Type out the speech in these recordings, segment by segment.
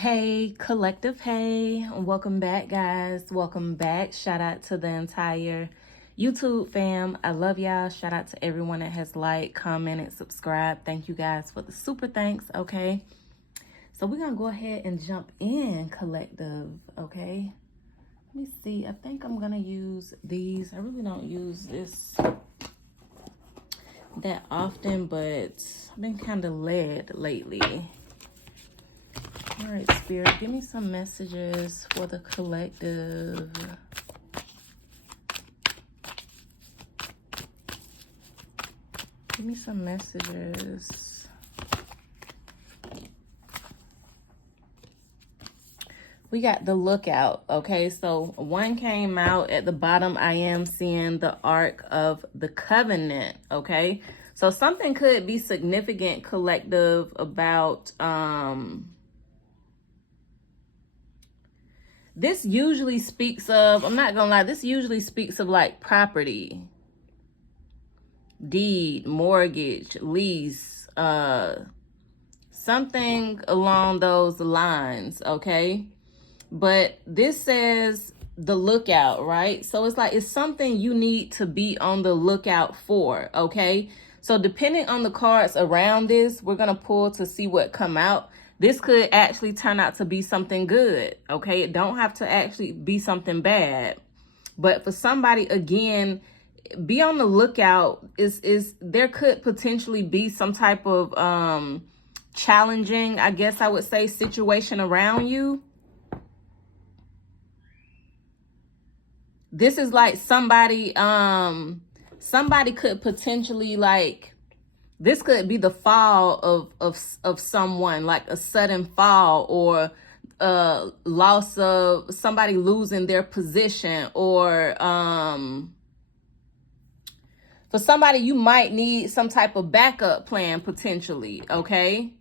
Hey, collective, hey, welcome back, guys. Welcome back. Shout out to the entire YouTube fam. I love y'all. Shout out to everyone that has liked, commented, subscribed. Thank you guys for the super thanks, okay? So we're going to go ahead and jump in, collective, okay? Let me see. I think I'm going to use these. I really don't use this that often, but I've been kind of led lately. All right, Spirit, give me some messages for the collective. Give me some messages. We got the lookout, okay? So one came out at the bottom. I am seeing the Ark of the Covenant, okay? So something could be significant, collective, about... This usually speaks of, I'm not gonna lie, this usually speaks of like property, deed, mortgage, lease, something along those lines, okay? But this says the lookout, right? So it's like, it's something you need to be on the lookout for, okay? So depending on the cards around this, we're gonna pull to see what come out. This could actually turn out to be something good, okay? It don't have to actually be something bad. But for somebody, again, be on the lookout. Is there could potentially be some type of challenging, I guess I would say, situation around you. This is like somebody could potentially, like, this could be the fall of someone, like a sudden fall, or loss of somebody losing their position, or for somebody, you might need some type of backup plan potentially, okay?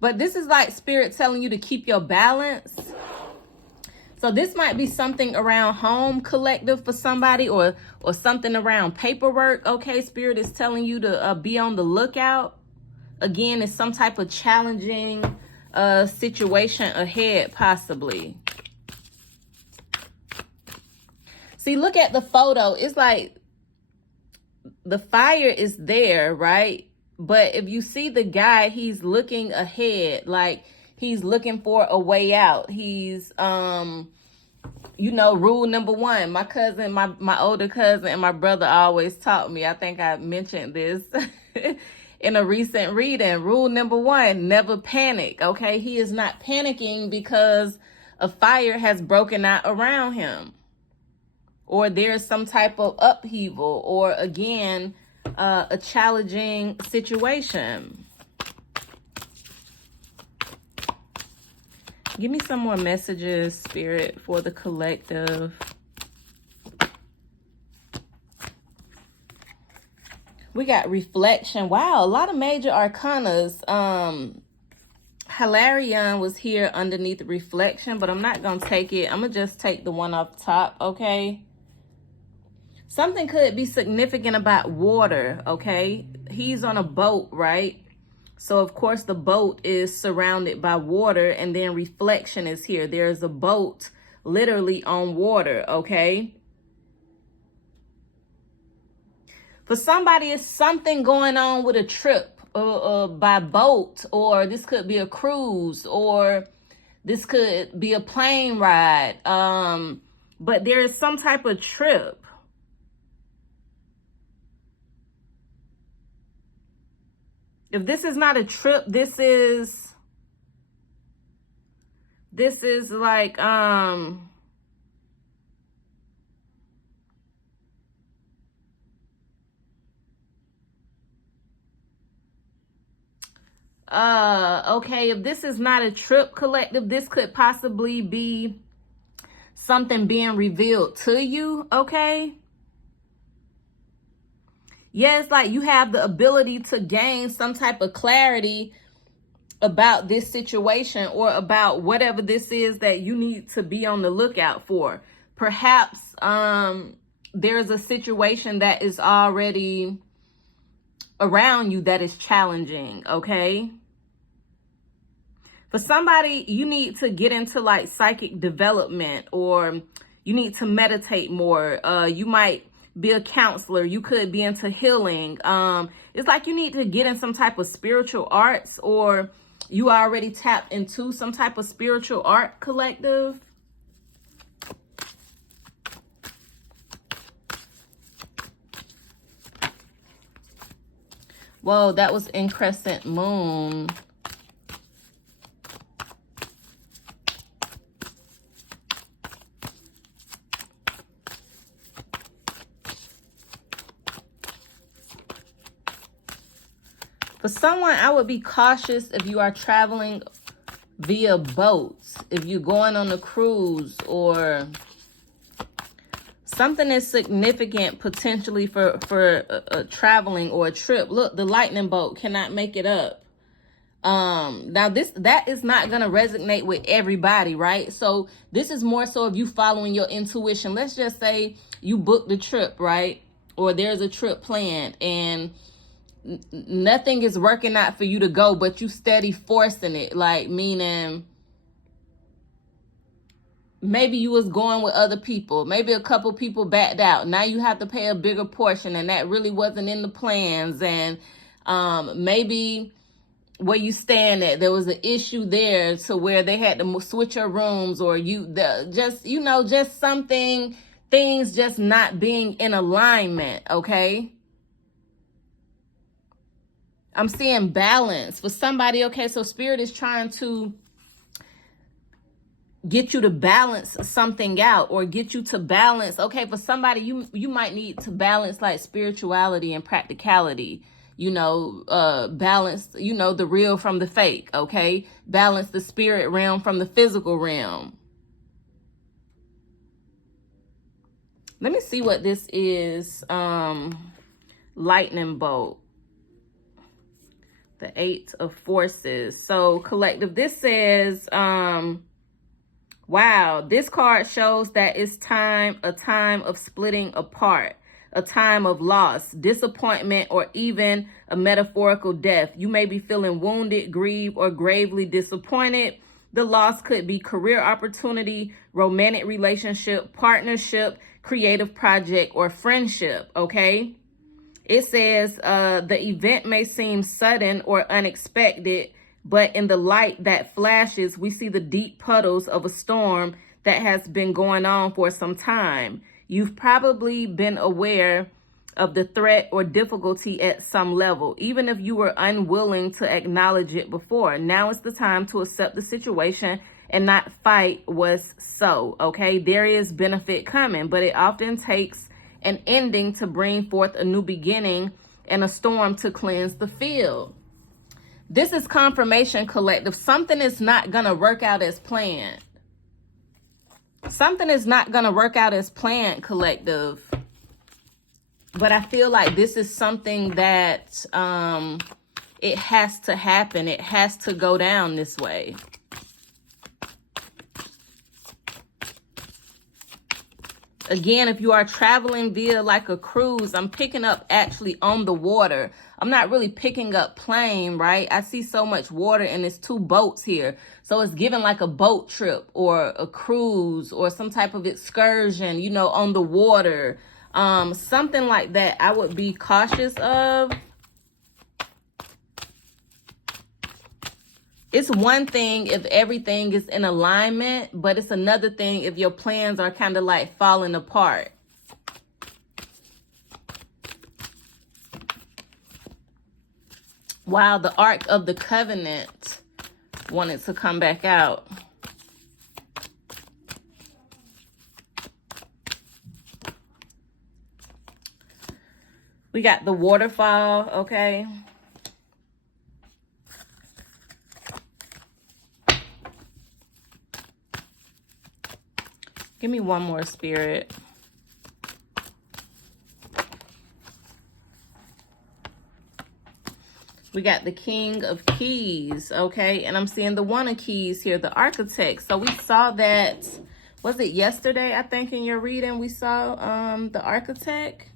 But this is like Spirit telling you to keep your balance. So this might be something around home, collective, for somebody, or something around paperwork, okay? Spirit is telling you to be on the lookout. Again, it's some type of challenging situation ahead, possibly. See, look at the photo. It's like the fire is there, right? But if you see the guy, he's looking ahead, like he's looking for a way out. He's you know, rule number one. My cousin, my older cousin, and my brother always taught me. I think I mentioned this in a recent reading. Rule number one, never panic, okay? He is not panicking because a fire has broken out around him, or there's some type of upheaval, or again, a challenging situation. Give me some more messages, Spirit, for the collective. We got reflection. Wow, a lot of major arcanas. Hilarion was here underneath the reflection, but I'm not going to take it. I'm going to just take the one off top, okay? Something could be significant about water, okay? He's on a boat, right? So, of course, the boat is surrounded by water, and then reflection is here. There's a boat literally on water, okay? For somebody, it's something going on with a trip by boat, or this could be a cruise, or this could be a plane ride. But there is some type of trip. If this is not a trip, this is like, okay, if this is not a trip, collective, this could possibly be something being revealed to you, okay? Yes, like you have the ability to gain some type of clarity about this situation, or about whatever this is that you need to be on the lookout for. Perhaps there's a situation that is already around you that is challenging, okay? For somebody, you need to get into like psychic development, or you need to meditate more. You might be a counselor. You could be into healing. It's like you need to get in some type of spiritual arts, or you already tapped into some type of spiritual art, collective. Whoa, that was in crescent moon. For someone, I would be cautious if you are traveling via boats, if you're going on a cruise, or something is significant potentially for traveling or a trip. Look, the lightning bolt cannot make it up. Now that is not going to resonate with everybody, right? So this is more so if you following your intuition. Let's just say you booked the trip, right? Or there's a trip planned and nothing is working out for you to go, but you steady forcing it, like meaning maybe you was going with other people, maybe a couple people backed out, now you have to pay a bigger portion, and that really wasn't in the plans. And maybe where you stand at, there was an issue there to where they had to switch your rooms, or just something, things just not being in alignment. Okay, I'm seeing balance for somebody. Okay, so spirit is trying to get you to balance something out, or get you to balance. Okay, for somebody, you might need to balance like spirituality and practicality. Balance, the real from the fake. Okay, balance the spirit realm from the physical realm. Let me see what this is. Lightning bolt. The 8 of forces. So collective, this says, wow, this card shows that it's a time of splitting apart, a time of loss, disappointment, or even a metaphorical death. You may be feeling wounded, grieved, or gravely disappointed. The loss could be career opportunity, romantic relationship, partnership, creative project, or friendship, okay? It says the event may seem sudden or unexpected, but in the light that flashes, we see the deep puddles of a storm that has been going on for some time. You've probably been aware of the threat or difficulty at some level, even if you were unwilling to acknowledge it before. Now is the time to accept the situation and not fight what's so, okay? There is benefit coming, but it often takes an ending to bring forth a new beginning, and a storm to cleanse the field. This is confirmation, collective. Something is not going to work out as planned. Something is not going to work out as planned, collective. But I feel like this is something that it has to happen. It has to go down this way. Again, if you are traveling via like a cruise, I'm picking up actually on the water. I'm not really picking up plane, right? I see so much water and there's 2 boats here. So it's giving like a boat trip or a cruise or some type of excursion, on the water. Something like that I would be cautious of. It's one thing if everything is in alignment, but it's another thing if your plans are kind of like falling apart. Wow, the Ark of the Covenant wanted to come back out. We got the waterfall, okay? Give me one more, Spirit. We got the King of Keys, okay? And I'm seeing the One of Keys here, the Architect. So we saw that, was it yesterday, I think, in your reading, we saw the Architect?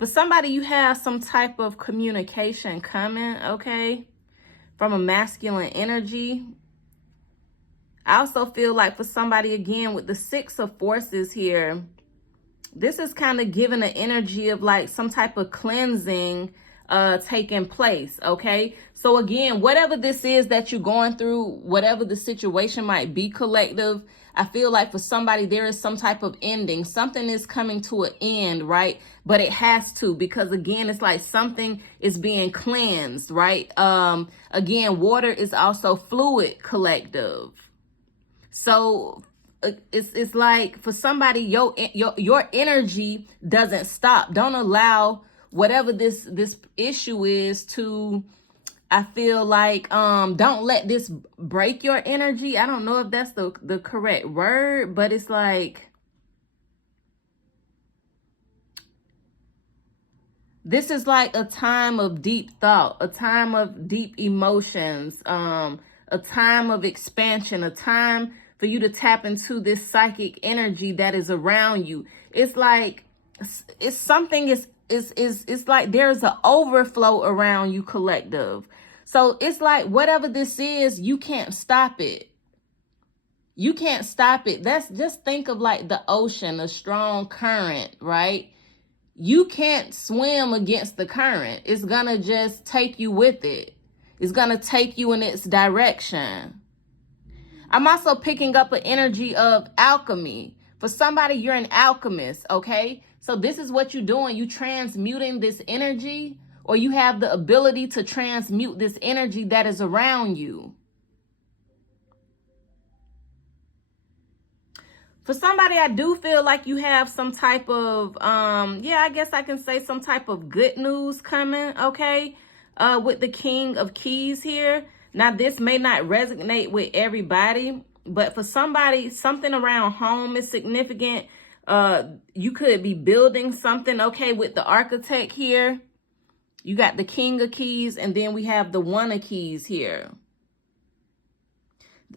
For somebody, you have some type of communication coming, okay, from a masculine energy. I also feel like for somebody, again, with the Six of Forces here, this is kind of giving an energy of like some type of cleansing taking place, okay? So again, whatever this is that you're going through, whatever the situation might be, collective, I feel like for somebody, there is some type of ending. Something is coming to an end, right? But it has to, because again, it's like something is being cleansed, right? Again, water is also fluid, collective. So it's like for somebody, your energy doesn't stop. Don't allow whatever this issue is to, I feel like, don't let this break your energy. I don't know if that's the correct word, but it's like, this is like a time of deep thought, a time of deep emotions, a time of expansion, a time for you to tap into this psychic energy that is around you. It's like, it's something it's like there's an overflow around you, collective. So it's like whatever this is, you can't stop it. You can't stop it. That's, just think of like the ocean, a strong current, right? You can't swim against the current. It's gonna just take you with it. It's gonna take you in its direction. I'm also picking up an energy of alchemy. For somebody, you're an alchemist, okay? So this is what you're doing. You transmuting this energy, or you have the ability to transmute this energy that is around you. For somebody, I do feel like you have some type of, yeah, I guess I can say some type of good news coming, okay? With the King of Keys here. Now, this may not resonate with everybody, but for somebody, something around home is significant. You could be building something, okay, with the Architect here. You got the King of Keys, and then we have the One of Keys here.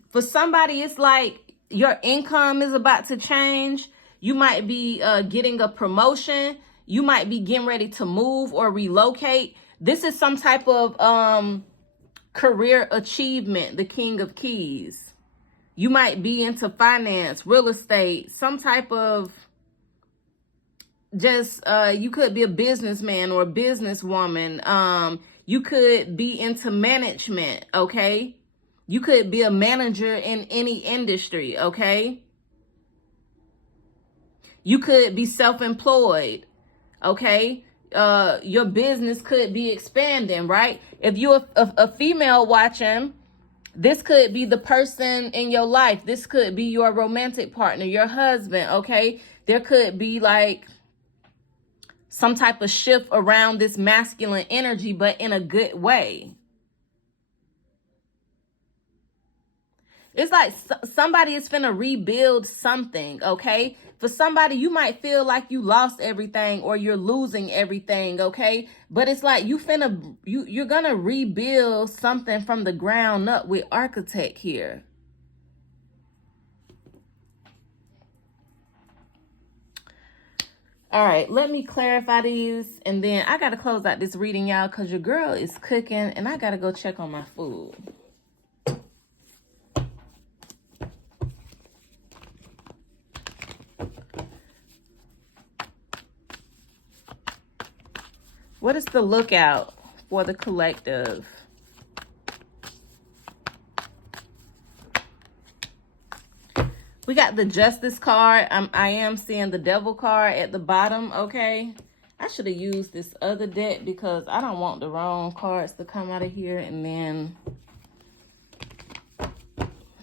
For somebody, it's like your income is about to change. You might be getting a promotion. You might be getting ready to move or relocate. This is some type of career achievement, the King of Keys. You might be into finance, real estate, some type of just, you could be a businessman or a businesswoman. You could be into management, okay? You could be a manager in any industry, okay? You could be self-employed, okay? Your business could be expanding, right? If you're a female watching, this could be the person in your life. This could be your romantic partner, your husband, okay? There could be like some type of shift around this masculine energy, but in a good way. It's like somebody is finna rebuild something, okay? For somebody, you might feel like you lost everything or you're losing everything, okay? But it's like you're gonna rebuild something from the ground up with Architect here. All right, let me clarify these, and then I gotta close out this reading, y'all, because your girl is cooking and I gotta go check on my food. What is the lookout for the collective? We got the Justice card. I am seeing the Devil card at the bottom, okay? I should have used this other deck because I don't want the wrong cards to come out of here and then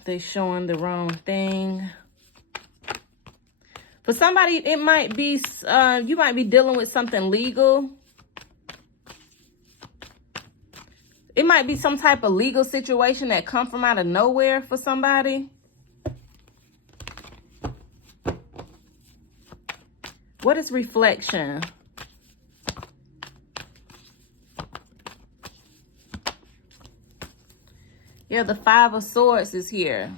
they showing the wrong thing. For somebody, it might be, you might be dealing with something legal. It might be some type of legal situation that come from out of nowhere for somebody. What is reflection? Yeah, the Five of Swords is here.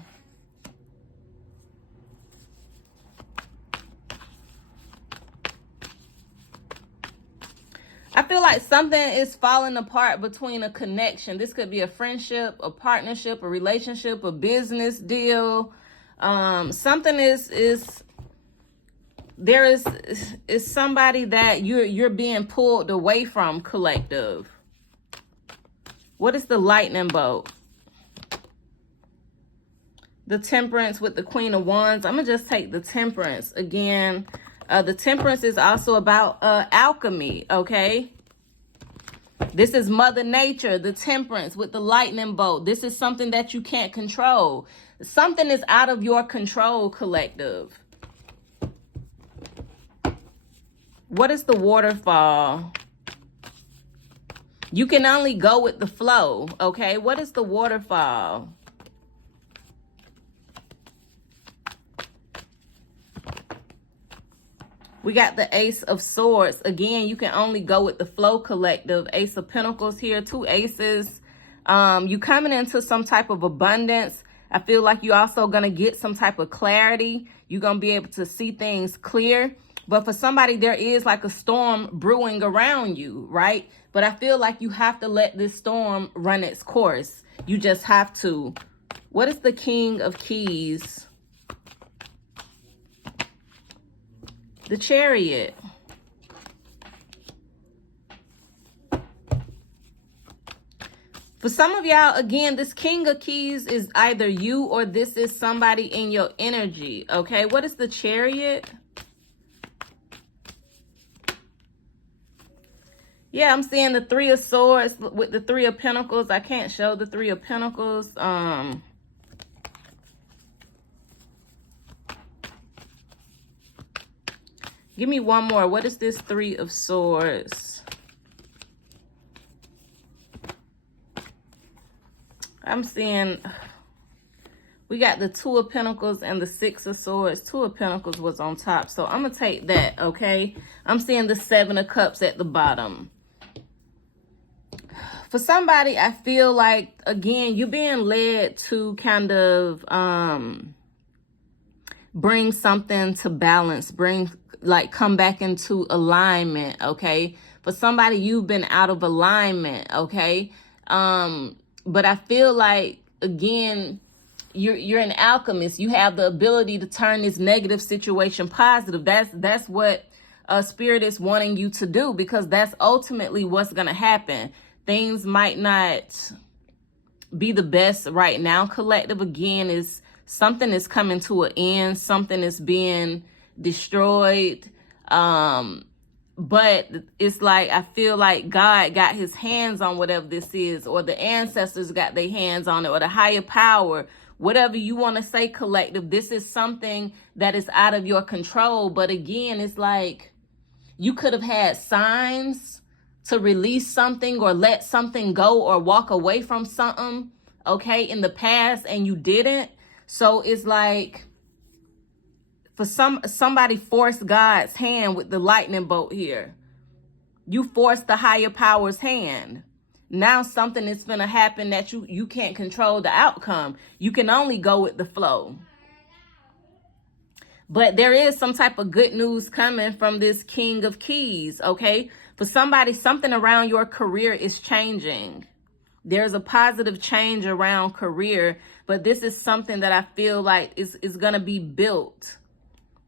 feel like something is falling apart between a connection. This could be a friendship, a partnership, a relationship, a business deal. Something is somebody that you're being pulled away from, collective. What is the lightning bolt? The Temperance with the Queen of Wands. I'm going to just take the Temperance again. The Temperance is also about alchemy, okay? This is Mother Nature, the Temperance with the lightning bolt. This is something that you can't control. Something is out of your control, collective. What is the Waterfall? You can only go with the flow, okay? What is the Waterfall? We got the Ace of Swords. Again, you can only go with the flow, collective. Ace of Pentacles here, 2 aces. You coming into some type of abundance. I feel like you're also going to get some type of clarity. You're going to be able to see things clear. But for somebody, there is like a storm brewing around you, right? But I feel like you have to let this storm run its course. You just have to. What is the King of Keys? The Chariot. For some of y'all, again, this King of Keys is either you or this is somebody in your energy, okay? What is the Chariot? Yeah, I'm seeing the 3 of Swords with the 3 of Pentacles. I can't show the 3 of Pentacles. Give me one more. What is this 3 of Swords? I'm seeing we got the 2 of Pentacles and the 6 of Swords. 2 of Pentacles was on top, so I'm going to take that, okay? I'm seeing the 7 of Cups at the bottom. For somebody, I feel like, again, you're being led to kind of bring something to balance, come back into alignment, okay? For somebody, you've been out of alignment, okay? But I feel like, again, you're an alchemist. You have the ability to turn this negative situation positive. That's what Spirit is wanting you to do, because that's ultimately what's going to happen. Things might not be the best right now, collective. Again, is something is coming to an end. Something is being destroyed. But it's like, I feel like God got his hands on whatever this is, or the ancestors got their hands on it, or the higher power, whatever you want to say, collective. This is something that is out of your control. But again, it's like you could have had signs to release something or let something go or walk away from something, okay, in the past, and you didn't. So it's like, for somebody forced God's hand with the lightning bolt here. You forced the higher power's hand. Now something is going to happen that you can't control the outcome. You can only go with the flow. But there is some type of good news coming from this King of Keys, okay? For somebody, something around your career is changing. There's a positive change around career, but this is something that I feel like is going to be built,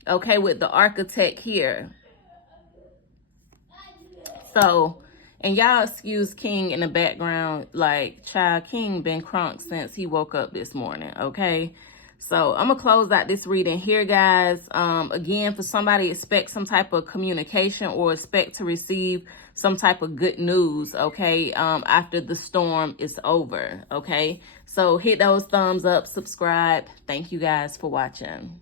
okay, with the Architect here. So, and y'all excuse King in the background, like, child, King been crunk since he woke up this morning, okay? So I'm going to close out this reading here, guys. Again, for somebody, expect some type of communication or expect to receive some type of good news, okay, after the storm is over, okay? So hit those thumbs up, subscribe. Thank you guys for watching.